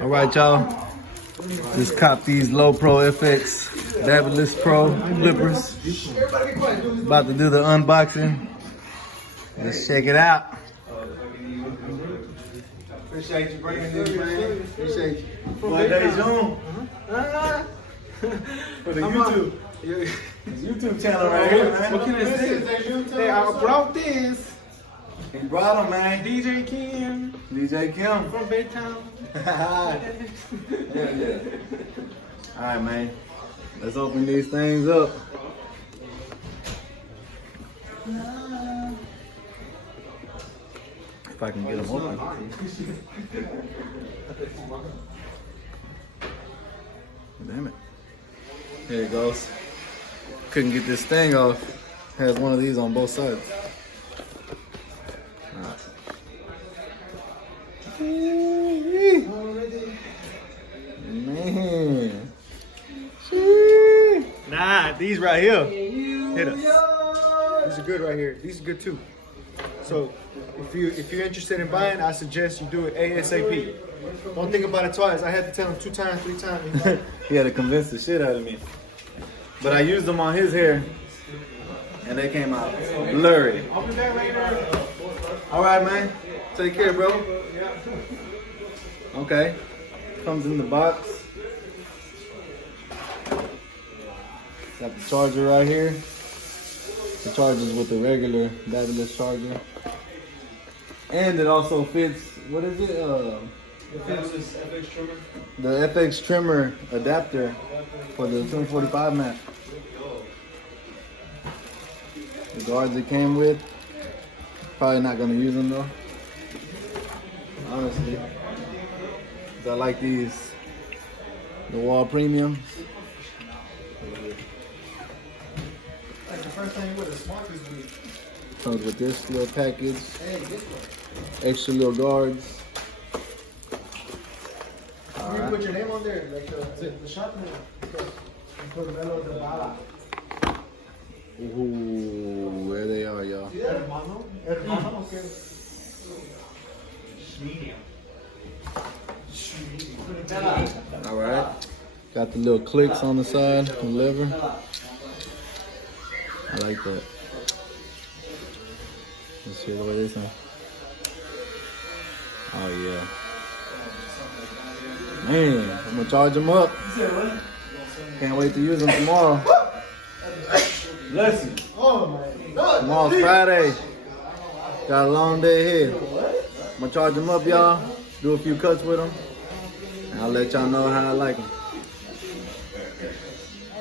All right, y'all. Just cop these low pro FX Babyliss Pro clippers. About to do the unboxing. Let's check it out. Appreciate you bringing this, man. Appreciate you. One day Zoom. For the YouTube channel right here, man. What can I say? Hey, I brought this. He brought them, man. DJ Kim. DJ Kim. From Baytown. Yeah. All right, man. Let's open these things up. If I can get them open. Damn it. There it goes. Couldn't get this thing off. Has one of these on both sides. Man. Nah, these right here. Hit us. These are good right here. These are good too. So if you're interested in buying, I suggest you do it ASAP. Don't think about it twice. I had to tell him 2 times, 3 times. He had to convince the shit out of me. But I used them on his hair, and they came out blurry. I'll be back later. All right, man. Take care, bro. Okay. Comes in the box. Got the charger right here. The charger's with the regular Babyliss charger. And it also fits, what is it? FX trimmer. The FX trimmer adapter for the 1045 mat. The guards it came with. Probably not gonna use them though. Honestly. 'Cause I like these. The wall premiums. Like the first thing with a smart is Comes with this little package. Extra little guards. You can put your name on there, like the shop name. Put the Melo de Bala. Ooh, where they are, y'all. Hermano. Hermano, okay. All right. Got the little clicks on the side, the lever. I like that. Let's see what they say. Oh yeah. Man, I'm gonna charge them up. Can't wait to use them tomorrow. Listen. Oh my God. Tomorrow's Friday. Got a long day ahead. I'm gonna charge them up, y'all. Do a few cuts with them. And I'll let y'all know how I like them.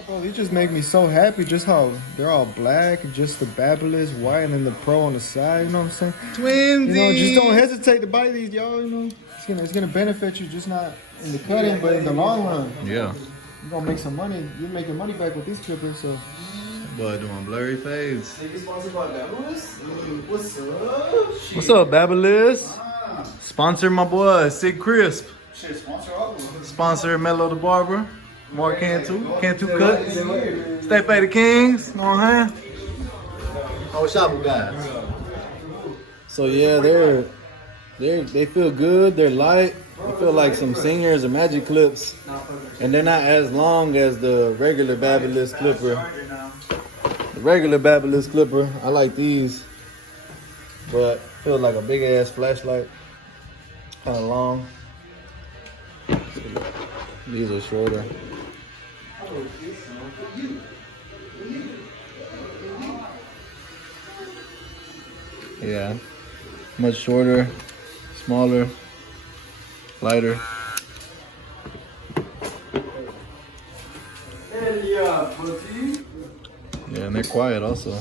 Bro, these just make me so happy. Just how they're all black, just the Babyliss white, and then the Pro on the side. You know what I'm saying? Twinsies. You know, just don't hesitate to buy these, y'all. You know, it's gonna benefit you, just not in the cutting, but in the long run. Yeah. You're gonna make some money. You're making money back with these clippers, so. Boy, doing blurry fades. Sponsored by Babyliss? What's up? What's up, Babyliss? Sponsor my boy, Sig Crisp. Shit, sponsor all of them. Sponsor Mello the Barber. Mark Cantu Cuts. Stay Faded Kings. Know what I'm saying? Oh, Shabu guys. So yeah, they feel good. They're light. They feel like some seniors or magic clips, and they're not as long as the regular Babyliss clipper. The regular Babyliss clipper, I like these, but feel like a big ass flashlight. Kind of long. These are shorter. Yeah, much shorter, smaller, lighter. Yeah, and they're quiet also.